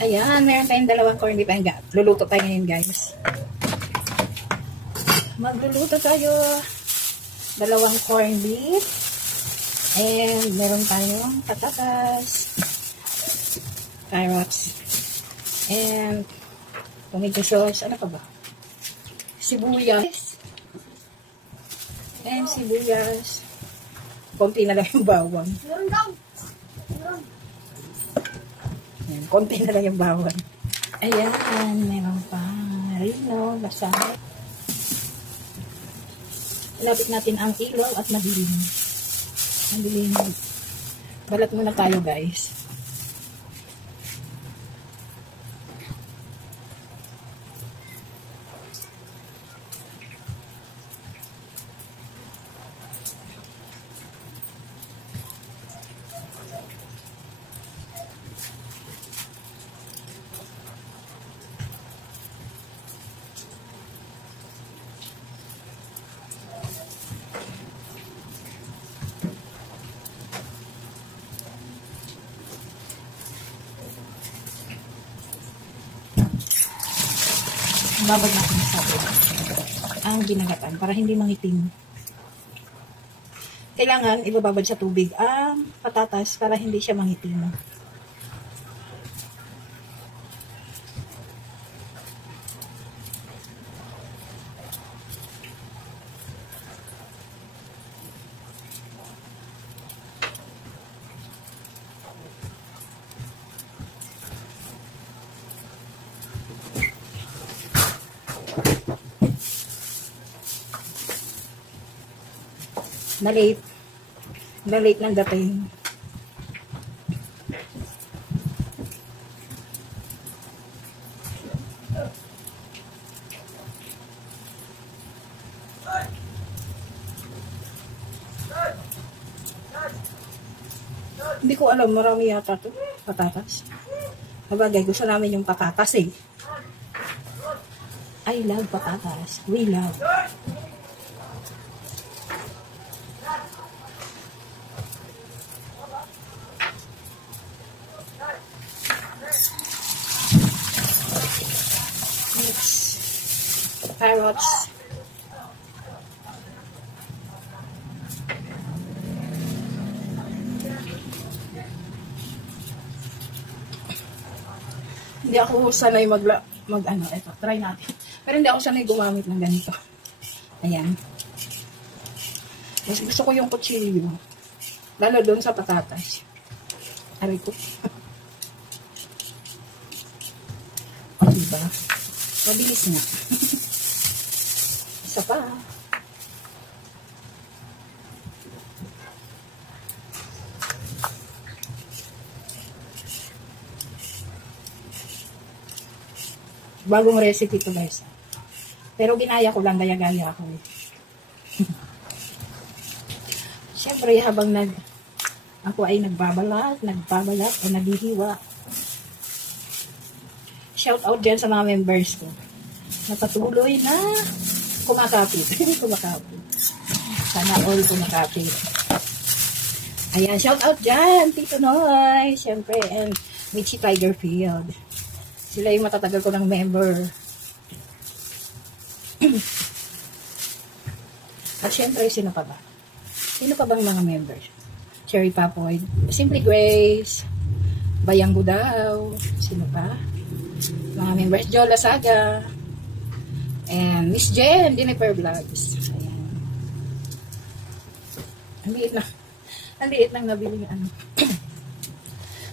Ayan, meron tayong dalawang corned beef. Luluto tayo ngayon, guys. Magluluto tayo. Dalawang corned beef. And meron tayong patatas, carrots, and tomato sauce. Ano pa ba? Sibuyas. And sibuyas. Konti na lang yung bawang. Ayan, konti na lang yung bawang. Ayan, meron pa rino, lasag. Ilapit natin ang ilaw at madilim. Madilim. Balat muna tayo, guys. Babad natin sa ang binagatan para hindi mangitim. Kailangan ibababad sa tubig ang patatas para hindi siya mangitim. Na late ng dating. Hindi ko alam, marami yata to patatas. Sabagay, gusto namin yung patatas eh. I love patatas. We love. Carrots. Hindi ako sanay ito, try natin. Pero hindi ako sanay gumamit ng ganito. Ayan. Mas gusto ko yung kutsilyo. Lalo doon sa patatas. Aray ko. O, diba? Mabilis nga. Isa pa. Bagong recipe to, guys. Pero ginaya ko lang, gaya-gaya ako. Siyempre, habang ako ay nagbabalat o naghihiwa. Shout out dyan sa mga members ko. Napatuloy na kumakapit. Kumakapit. Sana all kumakapit. Ayan, shout out dyan, Tito Noy. Siyempre, and Michi Tigerfield. Sila yung matatagal ko ng member. At siyempre, sino pa ba? Sino pa bang mga members? Cherry Papoy, Simply Grace, Bayang Budaw, sino pa? Mga members, Jola Saga, and Miss Jen, Jennifer Vlogs. Ayan. Ang liit lang nabili ano.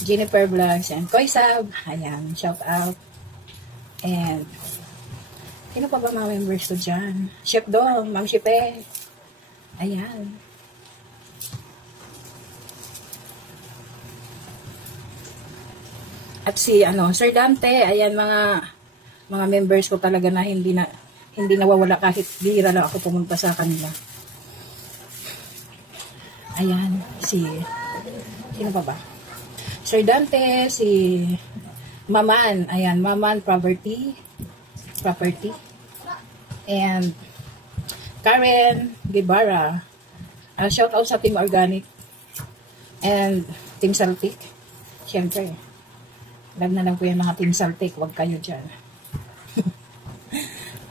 Jennifer Vlogs and Koy Sab. Ayan, shout out. And sino pa ba mga members to dyan? Chef Dong, Ma'am Shepe. Ayan. At si Sir Dante, ayan mga members ko talaga na hindi nawawala kahit bihira lang ako pumunta sa kanila. Ayan, sino pa ba? Sir Dante, si Maman, ayan, Maman Property, and Karen Guevara. Shout out sa Team Organic and Team Saltic. Siyempre. Alam na lang po yung mga Team Saltek, huwag kayo dyan.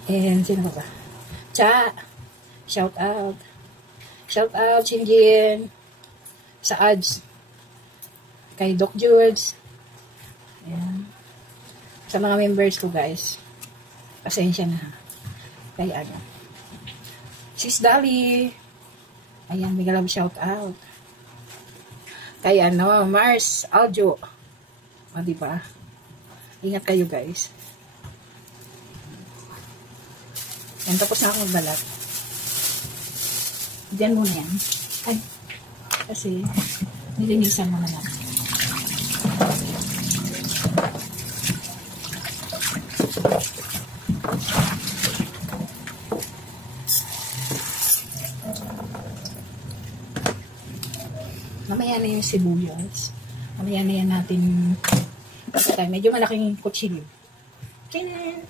And sino ba? Cha, shout out. Shout out, Shinjin. Sa ads. Kay Doc George. Ayan. Sa mga members ko, guys. Pasensya na. Kay ano. Sis Dali. Ayan, may galab shout out. Kay ano, Mars Audio. O, diba? Ingat kayo, guys. Yan, tapos na ako magbalat. Diyan muna yan. Ay, kasi nilinisan naman natin. Mamaya na yung sibuyas. Mamaya na yan natin kasi medyo malaking kutsilyo. Tinan!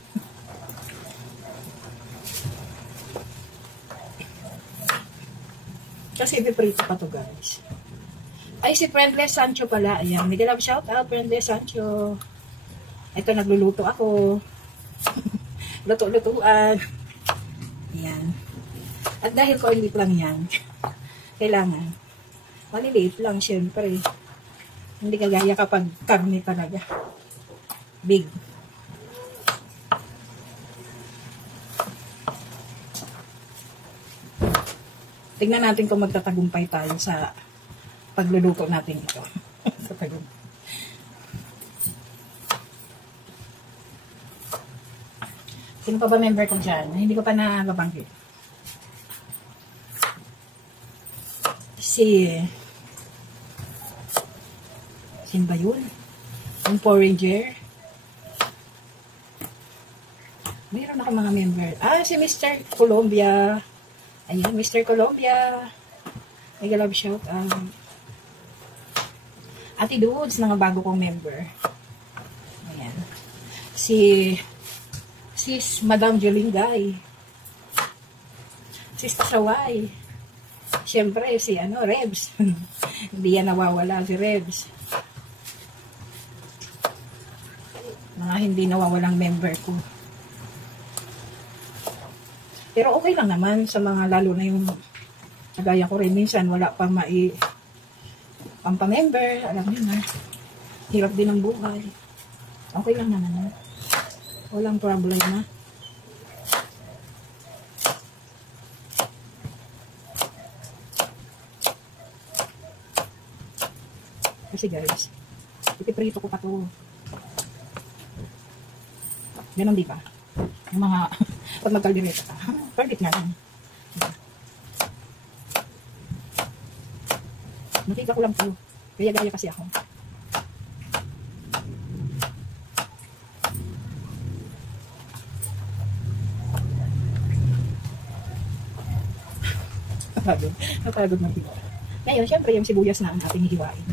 Kasi ipiprito pa to, guys. Ay, si Friendless Sancho pala. Ayan, may love shout out, Friendless Sancho. Ito, nagluluto ako. Luto-lutuan. Ayan. At dahil ko hindi lang yan, kailangan maliliit lang, syempre. Hindi kagaya kapag karne talaga. Big. Tignan natin kung magtatagumpay tayo sa pagluluto natin ito. Sino pa ba member ko dyan? Hindi ko pa nababanggit. Sino ba yun? Yung Power Ranger. Mayroon ako mga member. Ah, si Mr. Colombia. Ayan, Mr. Colombia. Mega love shout out. Ate Dudes, mga bago kong member. Ayan. Sis Madam Jolingay. Sis Tasaway. Siyempre, si Rebs. Hindi yan nawawala si Rebs. Mga hindi nawawalang member ko. Pero okay lang naman sa mga lalo na yung nagaya ko rin minsan wala pa pampamember, alam niyo na. Hirap din ang buhay. Okay lang naman. Walang problema. Kasi guys, ipiprito ko pa to. Ganon di ba? Yung mga pag magkaldireta ka, perfect na lang. Nakita ko lang po. Gaya-gaya kasi ako. Napagod ng tiba. Ngayon, syempre yung sibuyas na ang ating hihiwain.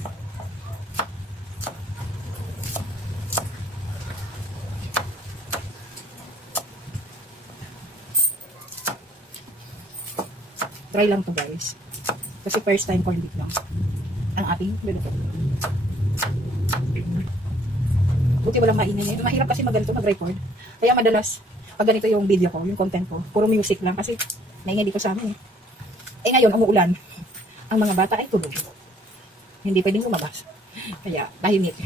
Try lang to guys. Kasi first time corned beef lang ang ating luluto. Buti walang maingay. Mahirap kasi maganito mag-record. Kaya madalas, pag ganito yung video ko, yung content ko, puro music lang kasi maingay dito sa amin. Eh ngayon, umuulan. Ang mga bata ay tulog. Hindi pwedeng lumabas. Kaya, tahimik.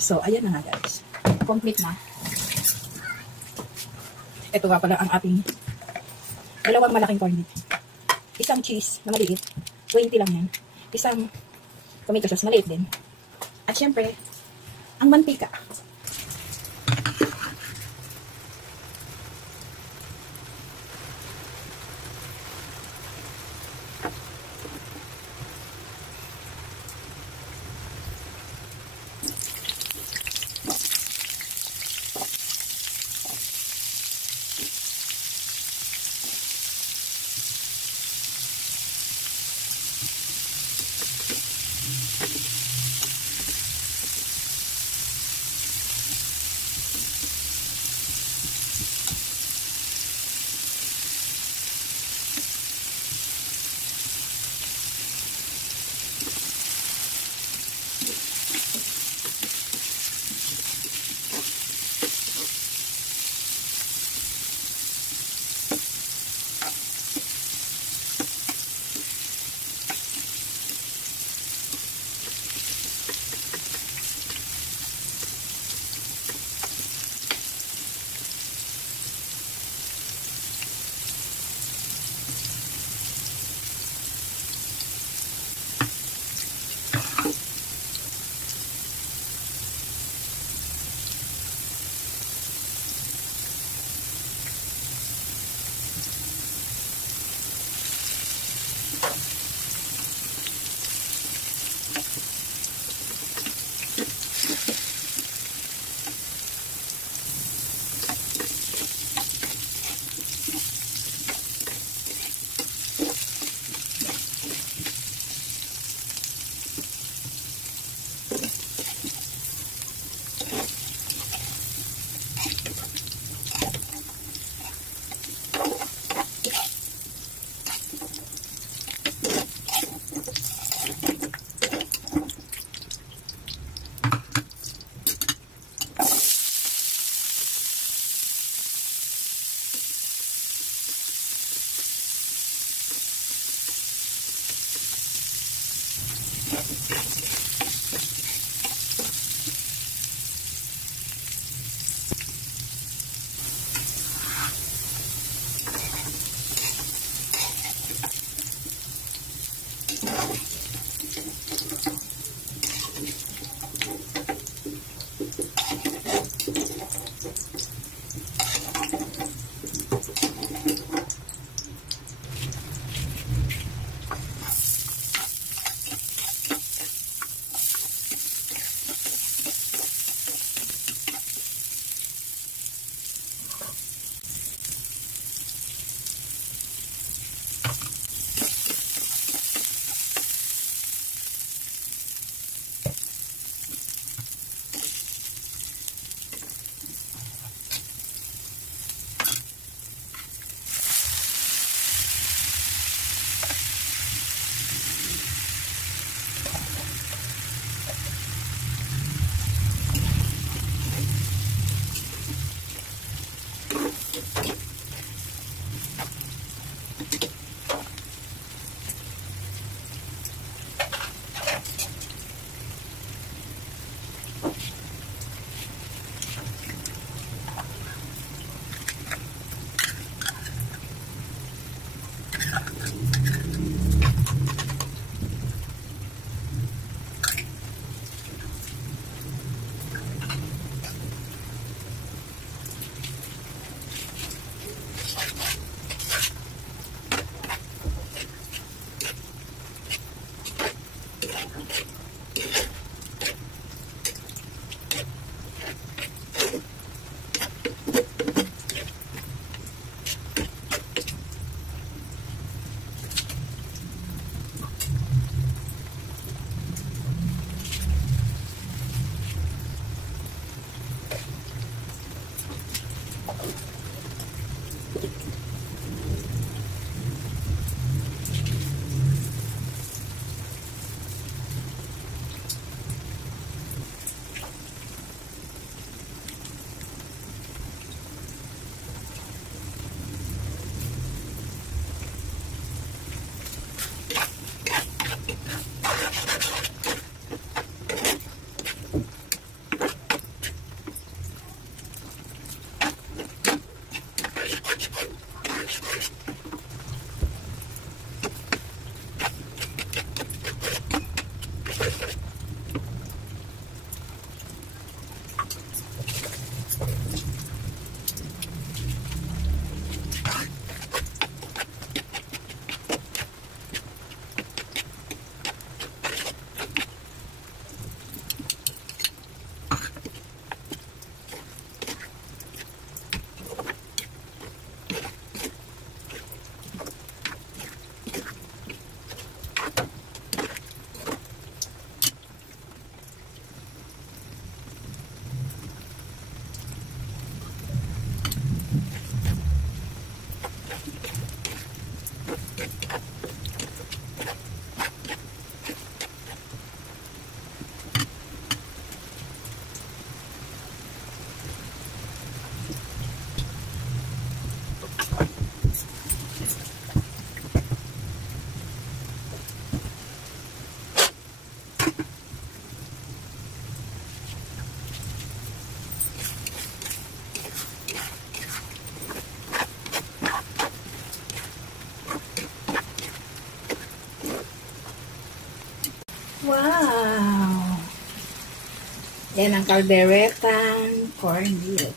So, ayan na nga guys. Complete na. Ito nga pala ang ating dalawang malaking corned beef. Isang cheese na maliit. 20 lang yan. Isang tomato sauce maliit din. At syempre, ang mantika. Wow! Yan ang calderetang corned beef.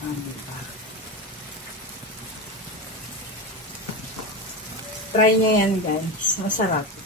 Diba? Try nyo yan guys. Masarap.